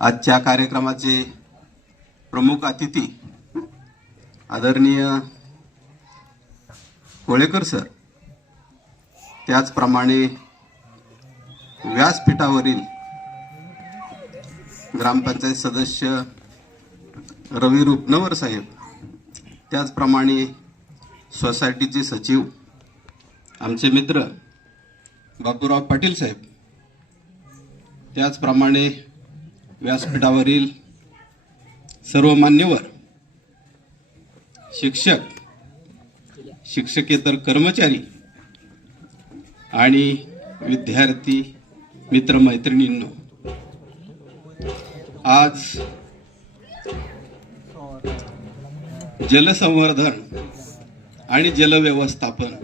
आजच्या कार्यक्रमाचे प्रमुख अतिथी आदरणीय कोळेकर सर. त्याचप्रमाणे व्यासपीठावरील ग्रामपंचायत सदस्य रवी रुपनवर साहेब त्याचप्रमाणे सोसायटीचे सचिव आमचे मित्र बापूराव पाटील साहेब त्याचप्रमाणे व्यासपीठावरील सर्व मान्यवर शिक्षक शिक्षकेतर कर्मचारी आणि विद्यार्थी मित्रमैत्रिणींनो आज जलसंवर्धन आणि जलव्यवस्थापन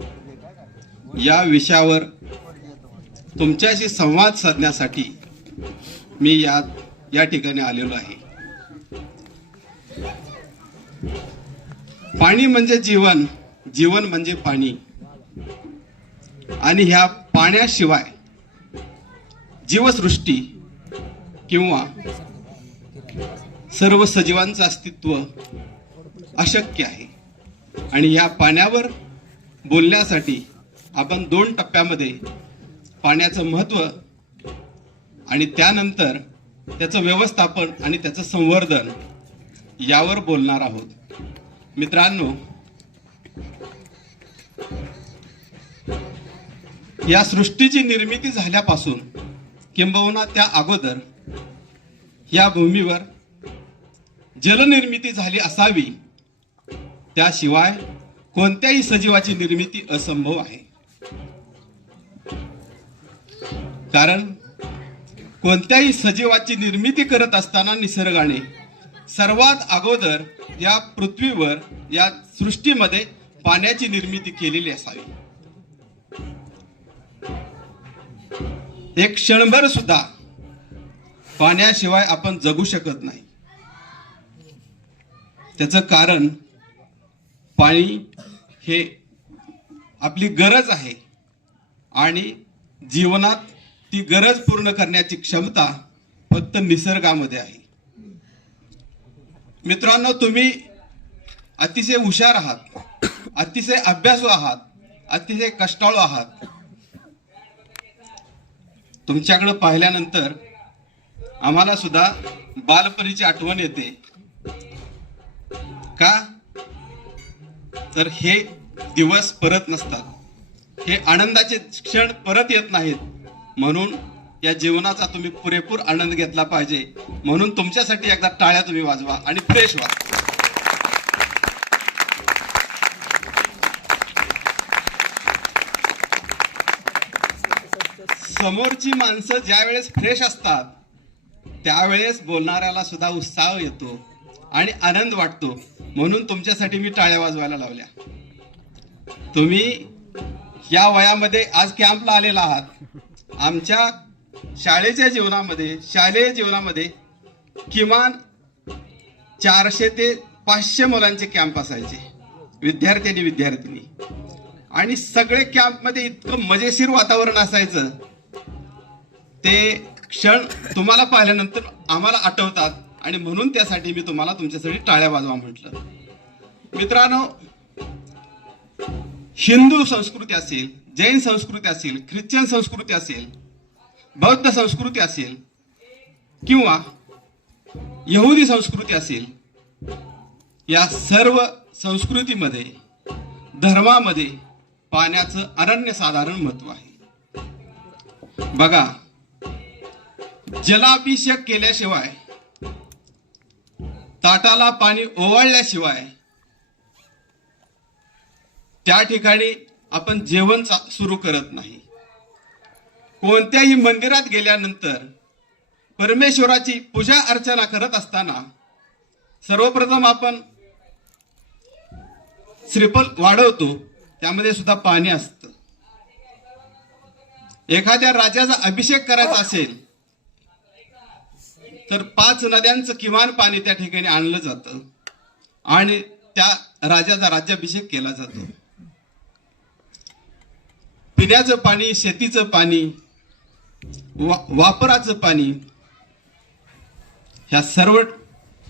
या विषयावर तुमच्याशी संवाद साधण्यासाठी मी यात या ठिकाणी आलेलो आहे. पाणी म्हणजे जीवन जीवन म्हणजे पाणी. आणि ह्या पाण्याशिवाय जीवसृष्टी किंवा सर्व सजीवांचं अस्तित्व अशक्य आहे. आणि या पाण्यावर बोलण्यासाठी आपण दोन टप्प्यामध्ये पाण्याचं महत्त्व आणि त्यानंतर त्याचं व्यवस्थापन आणि त्याचं संवर्धन यावर बोलणार आहोत. मित्रांनो या सृष्टीची निर्मिती झाल्यापासून किंबहुना त्या अगोदर या भूमीवर जलनिर्मिती झाली असावी. त्याशिवाय कोणत्याही सजीवाची निर्मिती असंभव आहे. कारण कोणत्याही सजीवाची निर्मिती करत असताना निसर्गाने सर्वात अगोदर या पृथ्वीवर या सृष्टीमध्ये पाण्याची निर्मिती केलेली असावी. एक क्षणभर सुद्धा पाण्याशिवाय आपण जगू शकत नाही. त्याचं कारण पाणी हे आपली गरज आहे आणि जीवनात ती गरज पूर्ण करण्याची क्षमता फक्त निसर्गामध्ये आहे. मित्रांनो तुम्ही अतिशय हुशार आहात अतिशय अभ्यासू आहात अतिशय कष्टाळू आहात. तुमच्याकडे पाहिल्यानंतर आम्हाला सुद्धा बालपणीची आठवण येते. का? तर हे दिवस परत नसतात. हे आनंदाचे क्षण परत येत नाहीत. म्हणून या जीवनाचा तुम्ही पुरेपूर आनंद घेतला पाहिजे. म्हणून तुमच्यासाठी एकदा टाळ्या तुम्ही वाजवा आणि फ्रेश व्हा. समोरची माणसं ज्या वेळेस फ्रेश असतात त्यावेळेस बोलणाऱ्याला सुद्धा उत्साह येतो आणि आनंद वाटतो. म्हणून तुमच्यासाठी मी टाळ्या वाजवायला लावल्या. तुम्ही या वयामध्ये आज कॅम्पला आलेला आहात. आमच्या शाळेच्या जीवनामध्ये शालेय जीवनामध्ये किमान चारशे ते पाचशे मुलांचे कॅम्प असायचे. विद्यार्थी आणि विद्यार्थिनी. आणि सगळे कॅम्पमध्ये इतकं मजेशीर वातावरण असायचं. ते क्षण तुम्हाला पाहिल्यानंतर आम्हाला आठवतात आणि म्हणून त्यासाठी मी तुम्हाला तुमच्यासाठी टाळ्या वाजवा म्हटलं. मित्रांनो हिंदू संस्कृती असेल जैन संस्कृती असेल ख्रिश्चन संस्कृती असेल बौद्ध संस्कृती असेल किंवा यहुदी संस्कृती असेल या सर्व संस्कृतीमध्ये धर्मामध्ये पाण्याचं अनन्यसाधारण महत्त्व आहे. बघा जलाभिषेक केल्याशिवाय ताटाला पाणी ओवाळल्याशिवाय त्या ठिकाणी आपण जेवण सुरू करत नाही. कोणत्याही मंदिरात गेल्यानंतर परमेश्वराची पूजा अर्चना करत असताना सर्वप्रथम आपण श्रीफल वाढवतो त्यामध्ये सुद्धा पाणी असतं. एखाद्या राजाचा अभिषेक करायचा असेल तर पाच नद्यांचं किमान पाणी त्या ठिकाणी आणलं जातं आणि त्या राजाचा राज्याभिषेक केला जातो. पिण्याचं पाणी शेतीचं पाणी वा- वापराचं पाणी ह्या सर्व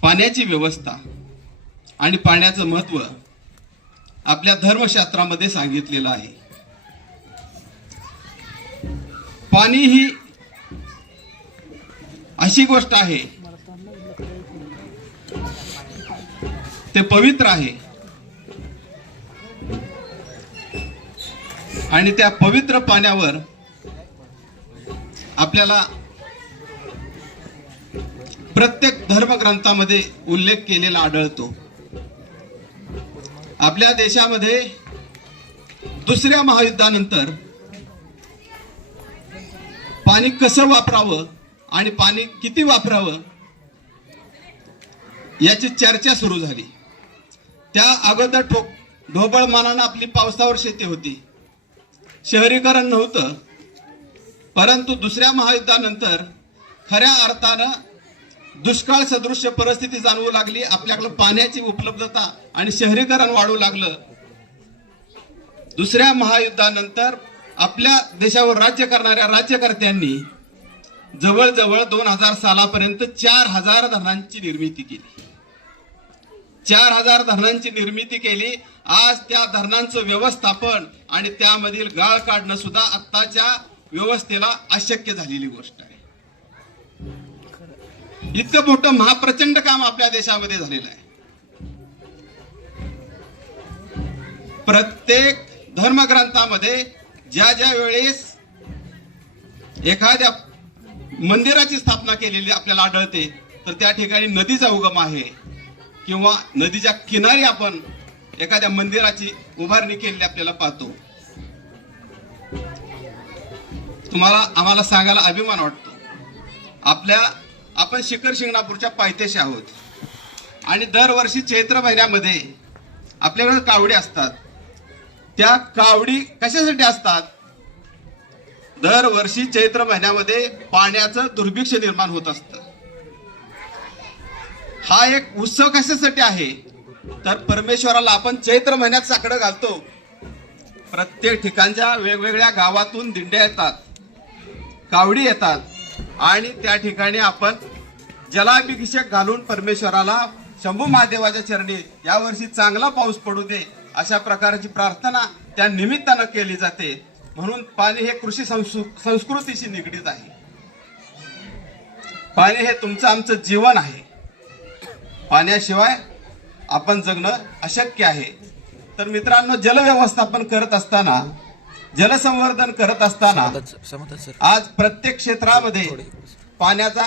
पाण्याची व्यवस्था आणि पाण्याचं महत्त्व आपल्या धर्मशास्त्रामध्ये सांगितलेलं आहे. पाणी ही अशी गोष्ट आहे ते पवित्र आहे. आणि त्या पवित्र पाण्यावर आपल्याला प्रत्येक धर्मग्रंथामध्ये उल्लेख केलेला आढळतो. आपल्या देशामध्ये दुसऱ्या महायुद्धानंतर पाणी कसं वापरावं आणि पाणी किती वापरावं याची चर्चा सुरू झाली. त्या अगोदर ठोक ढोबळमानानं आपली पावसावर शेती होती. शहरीकरण नव्हतं. परंतु दुसऱ्या महायुद्धानंतर खऱ्या अर्थानं दुष्काळ सदृश्य परिस्थिती जाणवू लागली. आपल्याकडं पाण्याची उपलब्धता आणि शहरीकरण वाढू लागलं. दुसऱ्या महायुद्धानंतर आपल्या देशावर राज्य करणाऱ्या राज्यकर्त्यांनी जवळजवळ दोन हजार सालापर्यंत चार हजार धरणांची निर्मिती केली. चार हजार धरणांची निर्मिती केली. आज त्या धरणांचं व्यवस्थापन आणि त्यामधील गाळ काढणं सुद्धा आत्ताच्या व्यवस्थेला अशक्य झालेली गोष्ट आहे. इतकं मोठं महाप्रचंड काम आपल्या देशामध्ये झालेलं आहे. प्रत्येक धर्मग्रंथामध्ये ज्या ज्या वेळेस एखाद्या मंदिराची स्थापना केलेली आपल्याला आढळते तर त्या ठिकाणी नदीचा उगम आहे. किंवा नदीच्या किनारी आपण एखाद्या मंदिराची उभारणी केलेली आपल्याला पाहतो. तुम्हाला आम्हाला सांगायला अभिमान वाटतो. आपल्या आपण शिखर शिंगणापूरच्या पायथ्याशी आहोत. आणि दरवर्षी चैत्र महिन्यामध्ये आपल्याकडे कावडी असतात. त्या कावडी कशासाठी असतात? दरवर्षी चैत्र महिन्यामध्ये पाण्याचं दुर्भिक्ष निर्माण होत असतं. हा एक उत्सव कशासाठी आहे? तर परमेश्वराला आपण चैत्र महिन्यात साकडं घालतो. प्रत्येक ठिकाणच्या वेगवेगळ्या गावातून दिंड्या येतात कावडी येतात आणि त्या ठिकाणी आपण जलाभिषेक घालून परमेश्वराला शंभू महादेवाच्या चरणी यावर्षी चांगला पाऊस पडू दे अशा प्रकारची प्रार्थना त्या निमित्तानं केली जाते. म्हणून पाणी हे कृषी संस्कृ- संस्कृतीशी निगडीत आहे. पाणी हे तुमचं आमचं जीवन आहे. पाण्याशिवाय आपण जगणं अशक्य आहे. तर मित्रांनो जलव्यवस्थापन करत असताना जलसंवर्धन करत असताना आज प्रत्येक क्षेत्रामध्ये पाण्याचा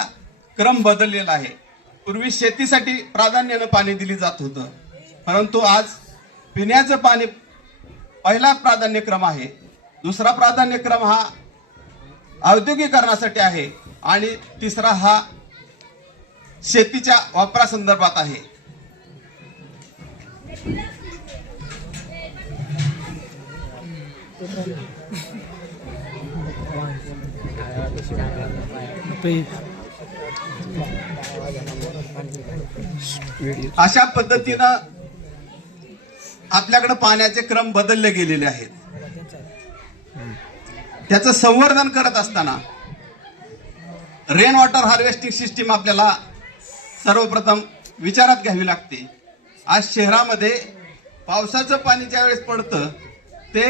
क्रम बदललेला आहे. पूर्वी शेतीसाठी प्राधान्यानं पाणी दिली जात होतं. परंतु आज पिण्याचं पाणी पहिला प्राधान्यक्रम आहे. दुसरा प्राधान्यक्रम हा औद्योगिकरणासाठी आहे. आणि तिसरा हा शेतीच्या वापरासंदर्भात आहे. अशा पद्धतीनं आपल्याकडे पाण्याचे क्रम बदलले गेलेले आहेत. त्याचं संवर्धन करत असताना रेन वॉटर हार्वेस्टिंग सिस्टीम आपल्याला सर्वप्रथम विचारात घ्यावी लागते. आज शहरामध्ये पावसाचं पाणी ज्यावेळेस पडतं ते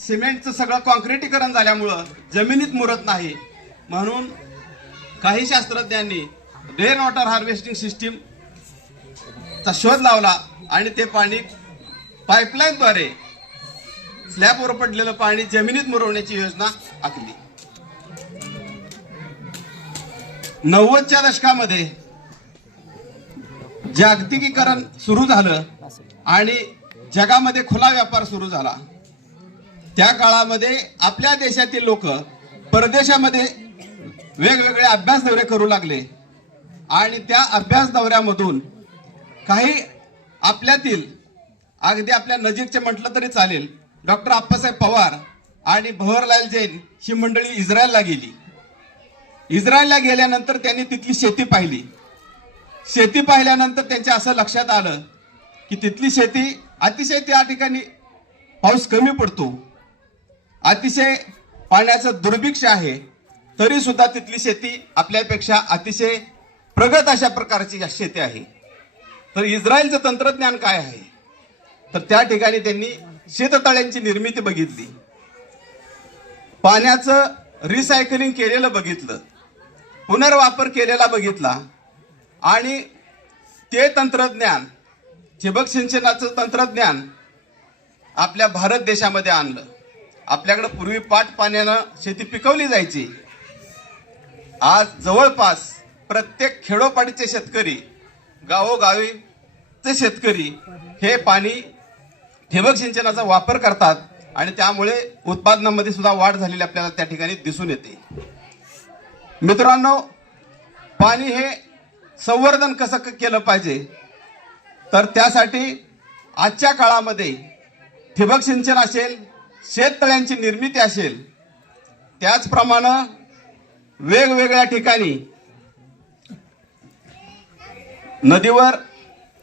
सिमेंटचं सगळं कॉन्क्रिटीकरण झाल्यामुळं जमिनीत मुरत नाही. म्हणून काही शास्त्रज्ञांनी रेन वॉटर हार्वेस्टिंग सिस्टीम चा शोध लावला आणि ते पाणी पाईपलाईनद्वारे स्लॅबवर पडलेलं पाणी जमिनीत मुरवण्याची योजना आखली. नव्वदच्या दशकामध्ये जागतिकीकरण सुरू झालं आणि जगामध्ये खुला व्यापार सुरू झाला. त्या काळामध्ये आपल्या देशातील लोक परदेशामध्ये वेगवेगळे अभ्यास दौरे करू लागले आणि त्या अभ्यास दौऱ्यामधून काही आपल्यातील अगदी आपल्या नजीकचे म्हटलं तरी चालेल डॉक्टर आप्पासाहेब पवार आणि भवरलाल जैन ही मंडळी इस्रायलला गेली. इस्रायलला गेल्यानंतर त्यांनी तिथली शेती पाहिली. शेती पाहिल्यानंतर त्यांच्या असं लक्षात आलं की तिथली शेती अतिशय त्या ठिकाणी पाऊस कमी पडतो. अतिशय पाण्याचं दुर्भिक्ष आहे. तरी सुद्धा तिथली शेती आपल्यापेक्षा अतिशय प्रगत अशा प्रकारची शेती आहे. तर इस्रायलचं तंत्रज्ञान काय आहे? तर त्या ठिकाणी त्यांनी शेततळ्यांची निर्मिती बघितली. पाण्याचं रिसायकलिंग केलेलं बघितलं. पुनर्वापर केलेला बघितला. आणि ते तंत्रज्ञान ठिबक सिंचनाचं तंत्रज्ञान आपल्या भारत देशामध्ये आणलं. आपल्याकडं पूर्वी पाट पाण्यानं शेती पिकवली जायची. आज जवळपास प्रत्येक खेडोपाडीचे शेतकरी गावोगावीचे शेतकरी हे पाणी ठिबक सिंचनाचा वापर करतात आणि त्यामुळे उत्पादनामध्ये सुद्धा वाढ झालेली आपल्याला त्या ठिकाणी दिसून येते. मित्रांनो पाणी हे संवर्धन कसं क- केलं पाहिजे? तर त्यासाठी आजच्या काळामध्ये ठिबक सिंचन असेल शेततळ्यांची निर्मिती असेल त्याचप्रमाणे वेगवेगळ्या ठिकाणी नदीवर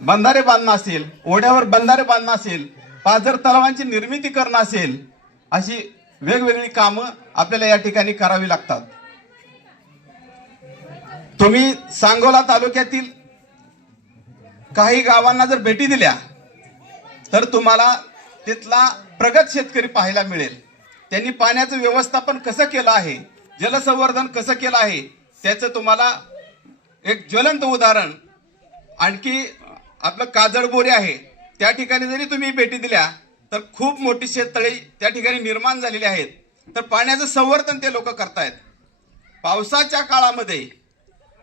बंधारे बांधणं असेल ओढ्यावर बंधारे बांधणं असेल पाझर तलावांची निर्मिती करणं असेल अशी वेगवेगळी कामं आपल्याला या ठिकाणी करावी लागतात. तुम्ही सांगोला तालुक्यातील काही गावांना जर भेटी दिल्या तर तुम्हाला तिथला प्रगत शेतकरी पाहायला मिळेल. त्यांनी पाण्याचं व्यवस्थापन कसं केलं आहे जलसंवर्धन कसं केलं आहे त्याचं तुम्हाला एक ज्वलंत उदाहरण आणखी आपलं काजळबोरी आहे त्या ठिकाणी जरी तुम्ही भेटी दिल्या तर खूप मोठी शेततळी त्या ठिकाणी निर्माण झालेली आहेत. तर पाण्याचं संवर्धन ते लोक करतायत. पावसाच्या काळामध्ये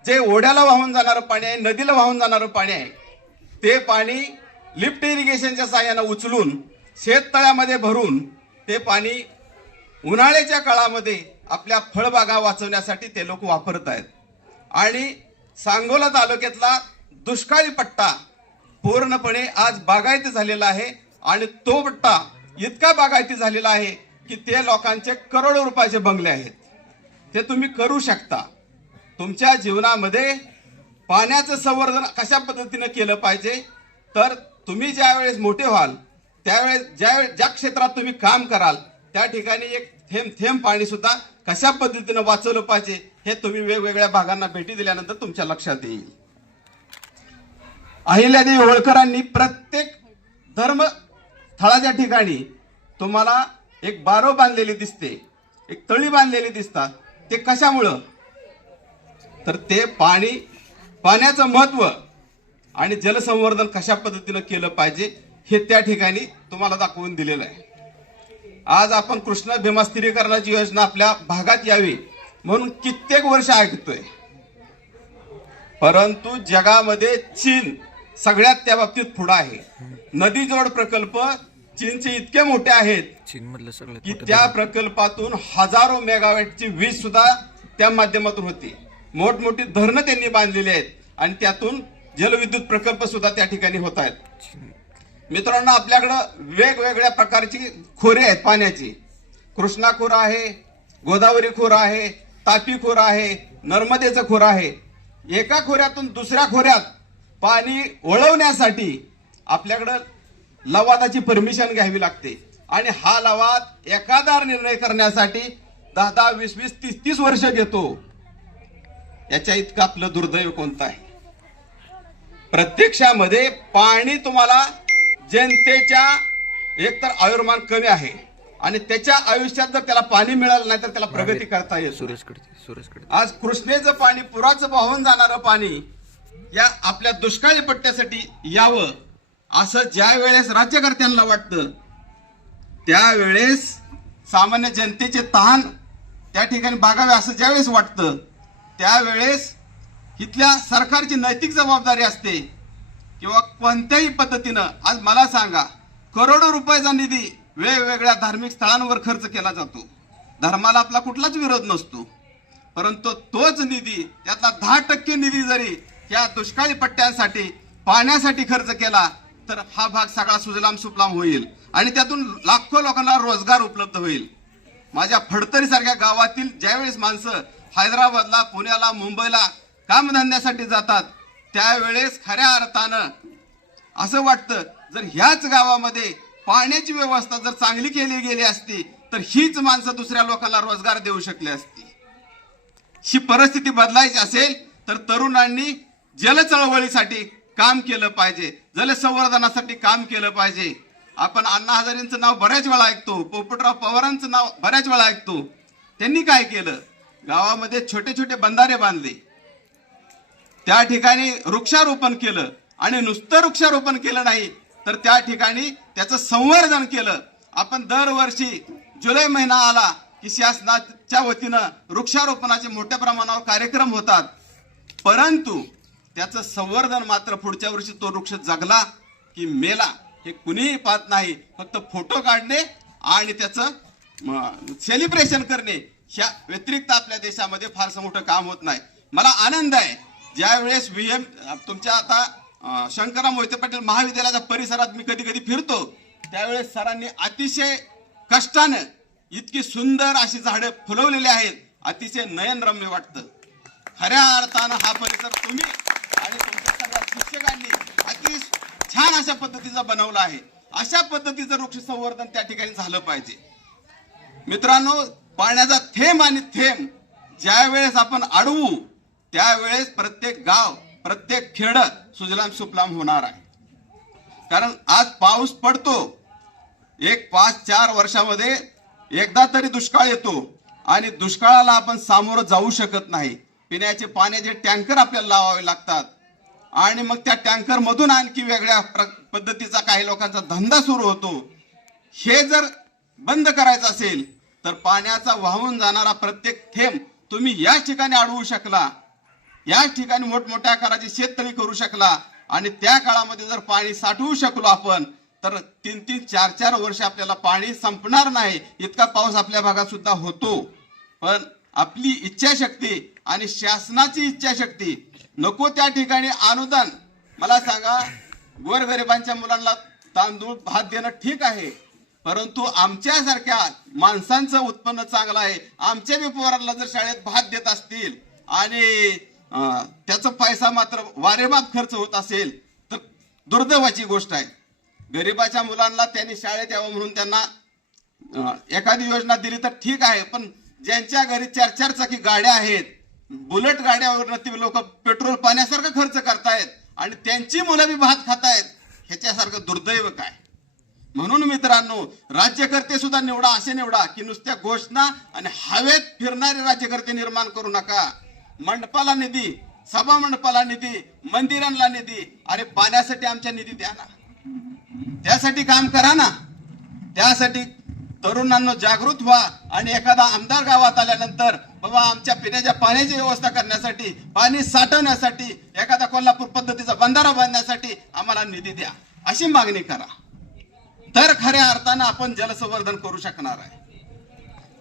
जे ओढ्याला वाहून जाणारं पाणी आहे नदीला वाहून जाणारं पाणी आहे ते पाणी लिफ्ट इरिगेशनच्या साह्यानं उचलून शेततळ्यामध्ये भरून ते पाणी उन्हाळ्याच्या काळामध्ये आपल्या फळबागा वाचवण्यासाठी ते लोक वापरत आहेत. आणि सांगोला तालुक्यातला दुष्काळी पट्टा पूर्णपणे आज बागायती झालेला आहे आणि तो पट्टा इतका बागायती झालेला आहे की ते लोकांचे करोडो रुपयाचे बंगले आहेत. ते तुम्ही करू शकता. तुमच्या जीवनामध्ये पाण्याचं संवर्धन कशा पद्धतीनं केलं पाहिजे? तर तुम्ही ज्यावेळेस मोठे व्हाल त्यावेळेस ज्या ज्या क्षेत्रात तुम्ही काम कराल त्या ठिकाणी एक थेंब थेंब पाणी सुद्धा कशा पद्धतीनं वाचवलं पाहिजे हे तुम्ही वेगवेगळ्या भागांना भेटी दिल्यानंतर तुमच्या लक्षात येईल. अहिल्यादेवी होळकरांनी प्रत्येक धर्म स्थळाच्या ठिकाणी तुम्हाला एक बारो बांधलेली दिसते एक तळी बांधलेली दिसतात. ते कशामुळं? तर ते पाणी पाण्याचं महत्त्व आणि जलसंवर्धन कशा पद्धतीनं केलं पाहिजे हे त्या ठिकाणी तुम्हाला दाखवून दिलेलं आहे. आज आपण कृष्णा भीमा स्थिरीकरणाची योजना आपल्या भागात यावी म्हणून कित्येक वर्ष ऐकतोय. परंतु जगामध्ये चीन सगळ्यात त्या बाबतीत पुढे आहे. नदी जोड प्रकल्प चीनचे इतके मोठे आहेत चीन मधलं सगळ्यात की त्या प्रकल्पातून हजारो मेगावॅटची वीज सुद्धा त्या माध्यमातून होती. मोठमोठी धरणं त्यांनी बांधलेली आहेत. आणि त्यातून जलविद्युत प्रकल्प सुद्धा त्या ठिकाणी होत आहेत. मित्रांनो आपल्याकडं वेगवेगळ्या प्रकारची खोरे आहेत पाण्याची. कृष्णा खोर आहे गोदावरी खोर आहे तापी खोर आहे नर्मदेचं खोर आहे. एका खोऱ्यातून दुसऱ्या खोऱ्यात पाणी वळवण्यासाठी आपल्याकडं लवादाची परमिशन घ्यावी लागते. आणि हा लवाद एकादार निर्णय करण्यासाठी दहा दहा वीस वीस तीस तीस वर्ष घेतो. याच्या इतकं आपलं दुर्दैव कोणतं आहे? प्रत्यक्षामध्ये पाणी तुम्हाला जनतेच्या एकतर आयुर्मान कमी आहे आणि त्याच्या आयुष्यात जर त्याला पाणी मिळालं नाही तर त्याला प्रगती करता सुरेश कडते आज कृष्णेचं पाणी पुराचं वाहून जाणारं पाणी या आपल्या दुष्काळी पट्ट्यासाठी यावं असं ज्या वेळेस राज्यकर्त्यांना वाटतं त्यावेळेस सामान्य जनतेचे तहान त्या ठिकाणी बागावे असं ज्यावेळेस वाटतं त्यावेळेस इथल्या सरकारची नैतिक जबाबदारी असते किंवा कोणत्याही पद्धतीनं आज मला सांगा करोडो रुपयाचा निधी वेगवेगळ्या धार्मिक स्थळांवर खर्च केला जातो. धर्माला आपला कुठलाच विरोध नसतो. परंतु तोच निधी त्यातला दहा टक्के निधी जरी या दुष्काळी पट्ट्यांसाठी पाण्यासाठी खर्च केला तर हा भाग सगळा सुजलाम सुफलाम होईल आणि त्यातून लाखो लोकांना रोजगार उपलब्ध होईल. माझ्या फडतरीसारख्या गावातील ज्यावेळेस माणसं हैदराबादला पुण्याला मुंबईला कामधंद्यासाठी जातात. त्यावेळेस खऱ्या अर्थानं असं वाटतं जर ह्याच गावामध्ये पाण्याची व्यवस्था जर चांगली केली गेली असती तर हीच माणसं दुसऱ्या लोकांना रोजगार देऊ शकली असती. ही परिस्थिती बदलायची असेल तर तरुणांनी जल चळवळीसाठी काम केलं पाहिजे जलसंवर्धनासाठी काम केलं पाहिजे. आपण अण्णा हजारेंचं नाव बऱ्याच वेळा ऐकतो पोपटराव पवारांचं नाव बऱ्याच वेळा ऐकतो. त्यांनी काय केलं? गावामध्ये छोटे छोटे बंधारे बांधले. त्या ठिकाणी वृक्षारोपण केलं आणि नुसतं वृक्षारोपण केलं नाही तर त्या ठिकाणी त्याचं संवर्धन केलं. आपण दरवर्षी जुलै महिना आला की शासनाच्या वतीनं वृक्षारोपणाचे मोठ्या प्रमाणावर कार्यक्रम होतात. परंतु त्याचं संवर्धन मात्र पुढच्या वर्षी तो वृक्ष जगला की मेला हे कुणीही पाहत नाही. फक्त फोटो काढणे आणि त्याचं सेलिब्रेशन करणे. ह्या व्यतिरिक्त आपल्या देशामध्ये फारसं मोठं काम होत नाही. मला आनंद आहे ज्या वेळेस व्हीएम तुमच्या आता अं, शंकरराव मोहिते पाटील महाविद्यालयाच्या परिसरात मी कधी कधी फिरतो त्यावेळेस सरांनी अतिशय कष्टानं इतकी सुंदर अशी झाडं फुलवलेली आहेत अतिशय नयनरम्य वाटतं. खऱ्या अर्थानं हा परिसर तुम्ही आणि तुमच्या सगळ्या शिक्षकांनी अतिशय छान अशा पद्धतीचा बनवला आहे. अशा पद्धतीचं वृक्ष संवर्धन त्या ठिकाणी झालं पाहिजे. मित्रांनो पाण्याचा थेंब आणि थेंब. ज्या वेळेस आपण अडवू त्यावेळेस प्रत्येक गाव प्रत्येक खेड सुजलाम सुफलाम होणार आहे. कारण आज पाऊस पडतो. एक पाच चार वर्षामध्ये एकदा तरी दुष्काळ येतो आणि दुष्काळाला आपण सामोरं जाऊ शकत नाही. पिण्याचे पाण्याचे टँकर आपल्याला लावावे लागतात आणि मग त्या टँकर मधून आणखी वेगळ्या प्र- पद्धतीचा काही लोकांचा धंदा सुरू होतो. हे जर बंद करायचं असेल तर पाण्याचा वाहून जाणारा प्रत्येक थेंब तुम्ही याच ठिकाणी अडवू शकला. याच ठिकाणी मोठमोठ्या आकाराची शेततळी करू शकला. आणि त्या काळामध्ये जर पाणी साठवू शकलो आपण तर तीन तीन चार चार वर्ष आपल्याला पाणी संपणार नाही. इतका पाऊस आपल्या भागात सुद्धा होतो. पण आपली इच्छाशक्ती आणि शासनाची इच्छाशक्ती नको त्या ठिकाणी अनुदान. मला सांगा गोरगरिबांच्या मुलांना तांदूळ भात देणं ठीक आहे. परंतु आमच्यासारख्या माणसांचं उत्पन्न चांगलं आहे. आमच्या बी पोरांना जर शाळेत भात देत असतील आणि त्याचा पैसा मात्र वारेमाप खर्च होत असेल तर दुर्दैवाची गोष्ट आहे. गरिबाच्या मुलांना त्यांनी शाळेत यावं म्हणून त्यांना एखादी योजना दिली तर ठीक आहे पण ज्यांच्या घरी चार चार चाकी गाड्या आहेत बुलेट गाड्यावर ते लोक पेट्रोल पाण्यासारखं खर्च करतायत आणि त्यांची मुलं बी भात खातायत ह्याच्यासारखं दुर्दैव काय? म्हणून मित्रांनो राज्यकर्ते सुद्धा निवडा असे निवडा की नुसत्या घोषणा आणि हवेत फिरणारे राज्यकर्ते निर्माण करू नका. मंडपाला निधी सभा मंडपाला निधी मंदिरांना निधी अरे पाण्यासाठी आमच्या निधी द्या ना. त्यासाठी काम करा ना. त्यासाठी तरुणांना जागृत व्हा आणि एखादा आमदार गावात आल्यानंतर बाबा आमच्या पिण्याच्या पाण्याची व्यवस्था करण्यासाठी पाणी साठवण्यासाठी एखादा कोल्हापूर पद्धतीचा बंधारा बांधण्यासाठी आम्हाला निधी द्या. अशी मागणी करा. तर खऱ्या अर्थानं आपण जलसंवर्धन करू शकणार आहे.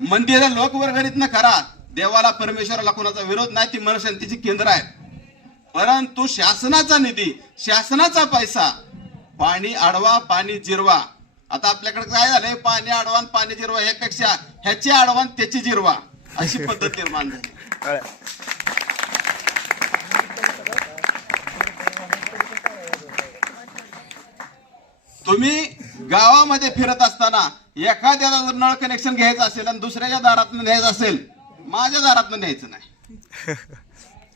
मंदिर लोकवर्गणीतनं करा देवाला परमेश्वराला कोणाचा विरोध नाही ती मनशांतीची केंद्र आहेत. परंतु शासनाचा निधी शासनाचा पैसा पाणी आडवा पाणी जिरवा. आता आपल्याकडे काय झालंय पाणी आडवान आणि पाणी जिरवा ह्यापेक्षा ह्याची आडवान आणि त्याची जिरवा अशी पद्धत निर्माण झाली. तुम्ही गावामध्ये फिरत असताना एखाद्याला जर नळ कनेक्शन घ्यायचं असेल आणि दुसऱ्याच्या दारातनं न्यायचं असेल माझ्या दारातनं न्यायचं नाही.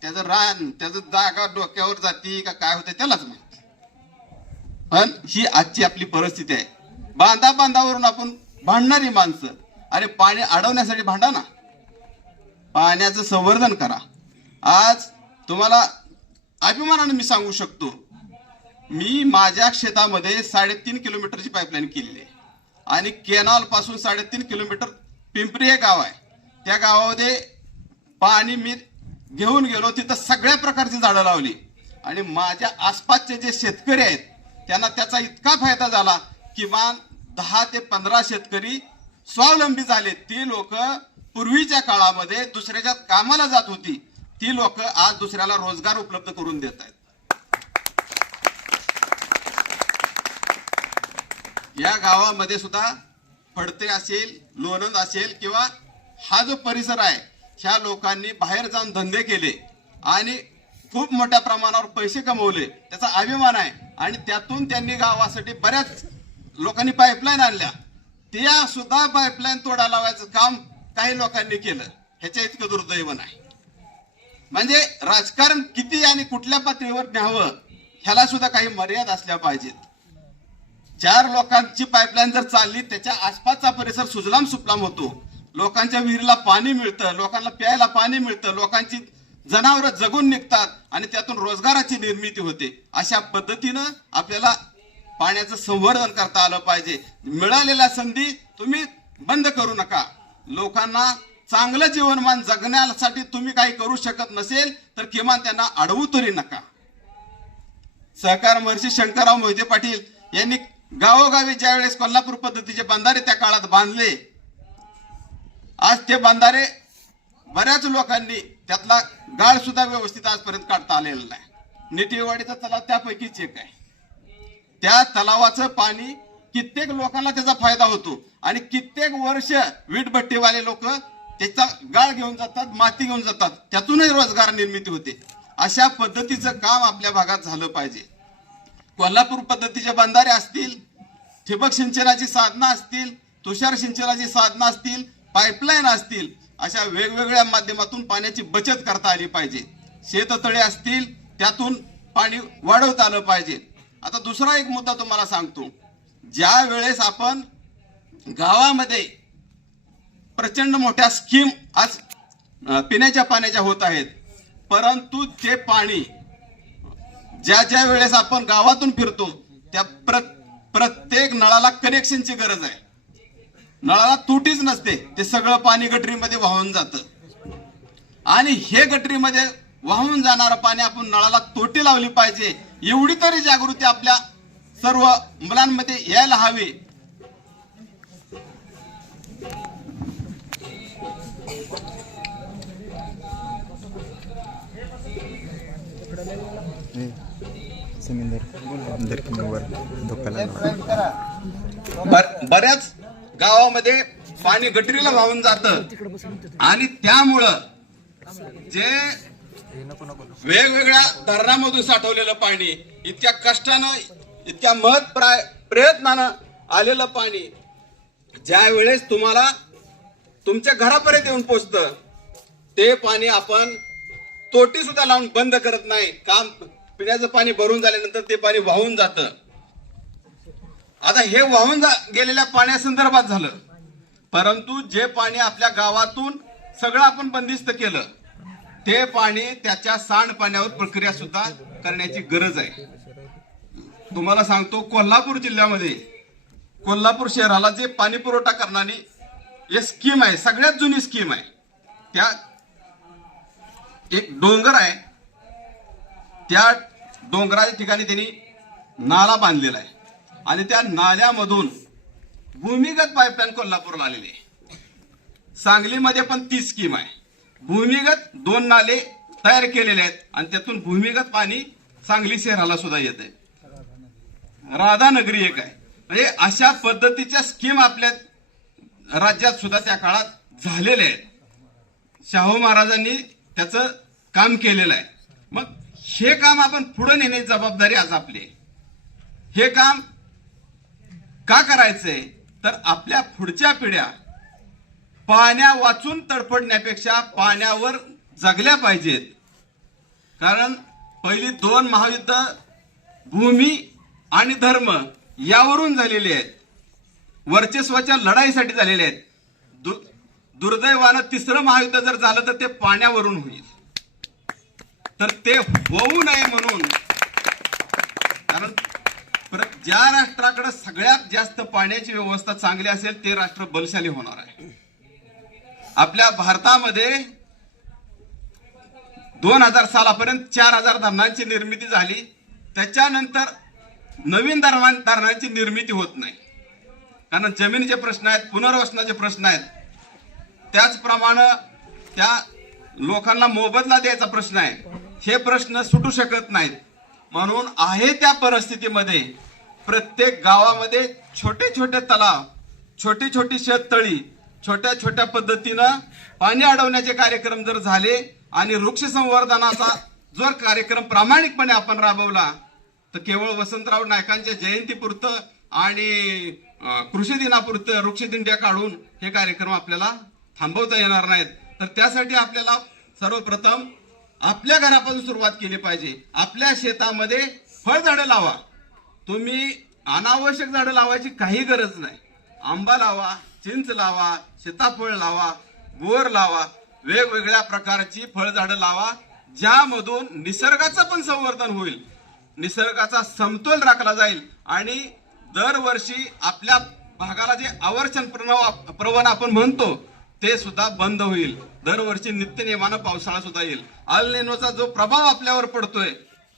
त्याचं रान त्याचं जागा डोक्यावर जाती का काय होते त्यालाच माहिती. पण ही आजची आपली परिस्थिती आहे. बांधा बांधावरून आपण भांडणारी माणसं. अरे पाणी अडवण्यासाठी भांडा ना. पाण्याचं संवर्धन करा. आज तुम्हाला अभिमानाने मी सांगू शकतो मी माझ्या शेतामध्ये साडेतीन किलोमीटरची पाईपलाईन केलेली आहे. आणि केनाल पासून साडेतीन किलोमीटर पिंपरी हे गाव आहे. त्या गावामध्ये पाणी मी घेऊन गेलो तिथं सगळ्या प्रकारची झाडं लावली. आणि माझ्या आसपासचे जे शेतकरी आहेत त्यांना त्याचा इतका फायदा झाला किमान दहा ते पंधरा शेतकरी स्वावलंबी झाले. ती लोक पूर्वीच्या काळामध्ये दुसऱ्याच्या कामाला जात होती. ती लोक आज दुसऱ्याला रोजगार उपलब्ध करून देत आहेत. या गावामध्ये सुद्धा फडते असेल लोणंद असेल किंवा हा जो परिसर आहे ह्या लोकांनी बाहेर जाऊन धंदे केले आणि खूप मोठ्या प्रमाणावर पैसे कमवले. त्याचा अभिमान आहे. आणि त्यातून त्यांनी गावासाठी बऱ्याच लोकांनी पाईपलाईन आणल्या. त्या सुद्धा पाईपलाईन तोडा लावायचं काम काही लोकांनी केलं. ह्याच्या इतकं दुर्दैव नाही. म्हणजे राजकारण किती आणि कुठल्या पातळीवर न्यावं ह्याला सुद्धा काही मर्यादा असल्या पाहिजेत. चार लोकांची पाईपलाईन जर चालली त्याच्या आसपासचा परिसर सुजलाम सुपलाम होतो. लोकांच्या विहिरीला पाणी मिळतं लोकांना प्यायला पाणी मिळतं लोकांची जनावरं जगून निघतात आणि त्यातून रोजगाराची निर्मिती होते. अशा पद्धतीनं आपल्याला पाण्याचं संवर्धन करता आलं पाहिजे. मिळालेल्या संधी तुम्ही बंद करू नका. लोकांना चांगलं जीवनमान जगण्यासाठी तुम्ही काही करू शकत नसेल तर किमान त्यांना अडवू तरी नका. सहकार महर्षी शंकरराव मोहिते पाटील यांनी गावोगावी ज्या वेळेस कोल्हापूर पद्धतीचे बंधारे त्या काळात बांधले आज ते बंधारे बऱ्याच लोकांनी त्यातला गाळ सुद्धा व्यवस्थित आजपर्यंत काढता आलेला नाही. निटीवाडीचा तलाव त्यापैकीच एक आहे. त्या तलावाचं पाणी कित्येक लोकांना त्याचा फायदा होतो आणि कित्येक वर्ष वीटभट्टीवाले लोक त्याचा गाळ घेऊन जातात माती घेऊन जातात त्यातूनही रोजगार निर्मिती होते. अशा पद्धतीचं काम आपल्या भागात झालं पाहिजे. कोल्हापूर पद्धतीचे बंधारे असतील ठिबक सिंचनाची साधनं असतील तुषार सिंचनाची साधनं असतील पाईपलाईन असतील अशा वेगवेगळ्या माध्यमातून पाण्याची बचत करता आली पाहिजे. शेततळे असतील त्यातून पाणी वाढवता आलं पाहिजे. आता दुसरा एक मुद्दा तुम्हाला सांगतो. ज्या वेळेस आपण गावामध्ये प्रचंड मोठ्या स्कीम आज पिण्याच्या पाण्याच्या होत आहेत परंतु ते पाणी ज्या ज्या वेळेस आपण गावातून फिरतो त्या प्र प्रत्येक नळाला कनेक्शनची गरज आहे. नळाला तुटीच नसते ते सगळं पाणी गटरीमध्ये वाहून जातं. आणि हे गटरीमध्ये वाहून जाणारं पाणी आपण नळाला तोटी लावली पाहिजे एवढी तरी जागृती आपल्या सर्व मुलांमध्ये यायला हवी. Yeah. बऱ्याच गावामध्ये पाणी गटरीला वाहून जातं. आणि त्यामुळं जे वेगवेगळ्या धरणामधून साठवलेलं पाणी इतक्या कष्टानं इतक्या महत् प्राय- प्रयत्नानं आलेलं पाणी ज्या वेळेस तुम्हाला तुमच्या घरापर्यंत येऊन पोचतं ते पाणी आपण तोटी सुद्धा लावून बंद करत नाही. काम पिण्याचं पाणी भरून झाल्यानंतर ते पाणी वाहून जातं. आता हे वाहून जा गेलेल्या पाण्यासंदर्भात झालं. परंतु जे पाणी आपल्या गावातून सगळं आपण बंदिस्त केलं ते पाणी त्याच्या सांडपाण्यावर प्रक्रिया सुद्धा करण्याची गरज आहे. तुम्हाला सांगतो कोल्हापूर जिल्ह्यामध्ये कोल्हापूर शहराला जे पाणी पुरवठा करणारी हे स्कीम आहे सगळ्यात जुनी स्कीम आहे. त्या एक डोंगर आहे त्या डोंगराच्या ठिकाणी त्यांनी नाला बांधलेला आहे. आणि त्या नाल्यामधून भूमिगत पाईपलाईन कोल्हापूरला आलेली आहे. सांगलीमध्ये पण ती स्कीम आहे. भूमिगत दोन नाले तयार केलेले आहेत आणि त्यातून भूमिगत पाणी सांगली शहराला सुद्धा येत आहे. राधानगरी एक आहे. म्हणजे अशा पद्धतीच्या स्कीम आपल्या राज्यात सुद्धा त्या काळात झालेल्या आहेत. शाहू महाराजांनी त्याचं काम केलेलं आहे. मग हे काम आपण पुढे नेण्याची जबाबदारी आज आपली हे काम का करायचंय? तर आपल्या पुढच्या पिढ्या पाण्या वाचून तडफडण्यापेक्षा पाण्यावर जगल्या पाहिजेत. कारण पहिली दोन महायुद्ध भूमी आणि धर्म यावरून झालेले आहेत. वर्चस्वाच्या लढाईसाठी झालेले आहेत. दु- दुर्दैवानं तिसरं महायुद्ध जर झालं तर ते पाण्यावरून होईल. तर ते होऊ नये म्हणून. कारण ज्या राष्ट्राकडे सगळ्यात जास्त पाण्याची व्यवस्था चांगली असेल ते राष्ट्र बलशाली होणार आहे. आपल्या भारतामध्ये दोन हजार सालापर्यंत चार हजार धरणांची निर्मिती झाली. त्याच्यानंतर नवीन धरणा धरणांची निर्मिती होत नाही. कारण जमिनीचे प्रश्न आहेत पुनर्वसनाचे प्रश्न आहेत. त्याचप्रमाणे त्या लोकांना मोबदला द्यायचा प्रश्न आहे. हे प्रश्न सुटू शकत नाहीत. म्हणून आहे त्या परिस्थितीमध्ये प्रत्येक गावामध्ये छोटे छोटे तलाव छोटी छोटी शेततळी छोट्या छोट्या पद्धतीनं पाणी अडवण्याचे कार्यक्रम जर झाले आणि वृक्ष संवर्धनाचा जर कार्यक्रम प्रामाणिकपणे आपण राबवला तर केवळ वसंतराव नायकांच्या जयंतीपुरतं आणि कृषी दिनापुरतं वृक्षदिंड्या काढून हे कार्यक्रम आपल्याला थांबवता येणार नाहीत. तर त्यासाठी आपल्याला सर्वप्रथम आपल्या घरापासून सुरुवात केली पाहिजे. आपल्या शेतामध्ये फळझाडं लावा. तुम्ही अनावश्यक झाडं लावायची काही गरज नाही. आंबा लावा चिंच लावा सीताफळ लावा बोर लावा वेगवेगळ्या प्रकारची फळझाडं लावा ज्यामधून निसर्गाचं पण संवर्धन होईल. निसर्गाचा समतोल राखला जाईल आणि दरवर्षी आपल्या भागाला जे आवर्षण प्रव- प्रवण आपण म्हणतो ते सुद्धा बंद होईल. दरवर्षी नित्यनेमानं पावसाळा सुद्धा येईल. अलनेनोचा जो प्रभाव आपल्यावर पडतोय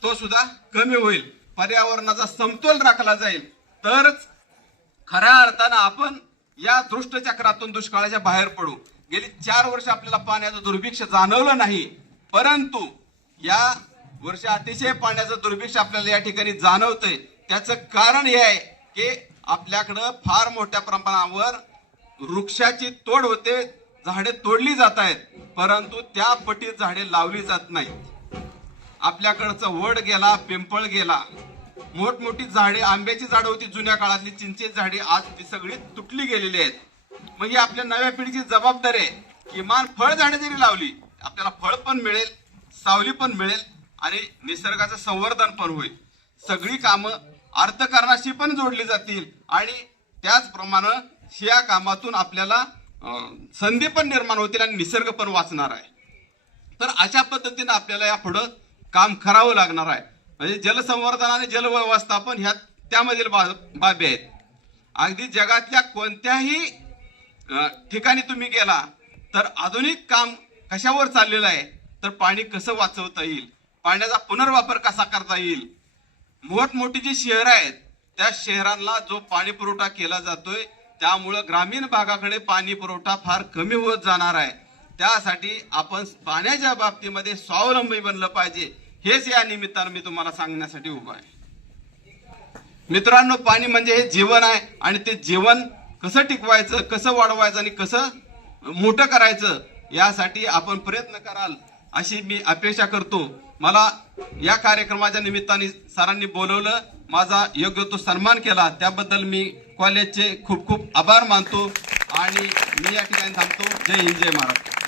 तो सुद्धा कमी होईल. पर्यावरणाचा समतोल राखला जाईल. तरच खऱ्या अर्थानं आपण या दृष्टचक्रातून दुष्काळाच्या बाहेर पडू. गेली चार वर्ष आपल्याला पाण्याचं दुर्भिक्ष जाणवलं नाही. परंतु या वर्षी अतिशय पाण्याचं दुर्भिक्ष आपल्याला या ठिकाणी जाणवतंय. त्याचं कारण हे आहे की आपल्याकडं फार मोठ्या प्रमाणावर वृक्षाची तोड होते. झाडे तोडली जात आहेत परंतु त्या पटीत झाडे लावली जात नाहीत. आपल्याकडचं वड गेला पिंपळ गेला. मोठमोठी झाडे आंब्याची झाडं होती जुन्या काळातली चिंचेची झाडे आज ती सगळी तुटली गेलेली आहेत. मग ही आपल्या नव्या पिढीची जबाबदारी आहे. किमान फळ झाडे जरी लावली आपल्याला फळ पण मिळेल सावली पण मिळेल आणि निसर्गाचं संवर्धन पण होईल. सगळी कामं अर्थकारणाशी पण जोडली जातील आणि त्याचप्रमाणे या कामातून आपल्याला संधी पण निर्माण होतील आणि निसर्ग पण वाचणार आहे. तर अशा पद्धतीनं आपल्याला या पुढं काम करावं लागणार आहे. म्हणजे जलसंवर्धन आणि जलव्यवस्थापन ह्या त्यामधील बा- बाबी आहेत. अगदी जगातल्या कोणत्याही ठिकाणी तुम्ही गेला तर आधुनिक काम कशावर चाललेलं आहे? तर पाणी कसं वाचवता येईल? पाण्याचा पुनर्वापर कसा करता येईल? मोठमोठी जी शहरं आहेत त्या शहरांना जो पाणी पुरवठा केला जातोय त्यामुळं ग्रामीण भागाकडे पाणी पुरवठा फार कमी होत जाणार आहे. त्यासाठी आपण पाण्याच्या बाबतीमध्ये स्वावलंबी बनलं पाहिजे. हेच या निमित्तानं मी तुम्हाला सांगण्यासाठी उभा आहे. मित्रांनो पाणी म्हणजे हे जीवन आहे आणि ते जीवन कसं टिकवायचं कसं वाढवायचं आणि कसं मोठं करायचं यासाठी आपण प्रयत्न कराल अशी मी अपेक्षा करतो. मला या कार्यक्रमाच्या निमित्ताने सरांनी बोलवलं माझा योग्य तो सन्मान केला. त्याबद्दल मी कॉलेजचे खूप खूप आभार मानतो आणि मी या ठिकाणी थांबतो. जय हिंद जय महाराष्ट्र.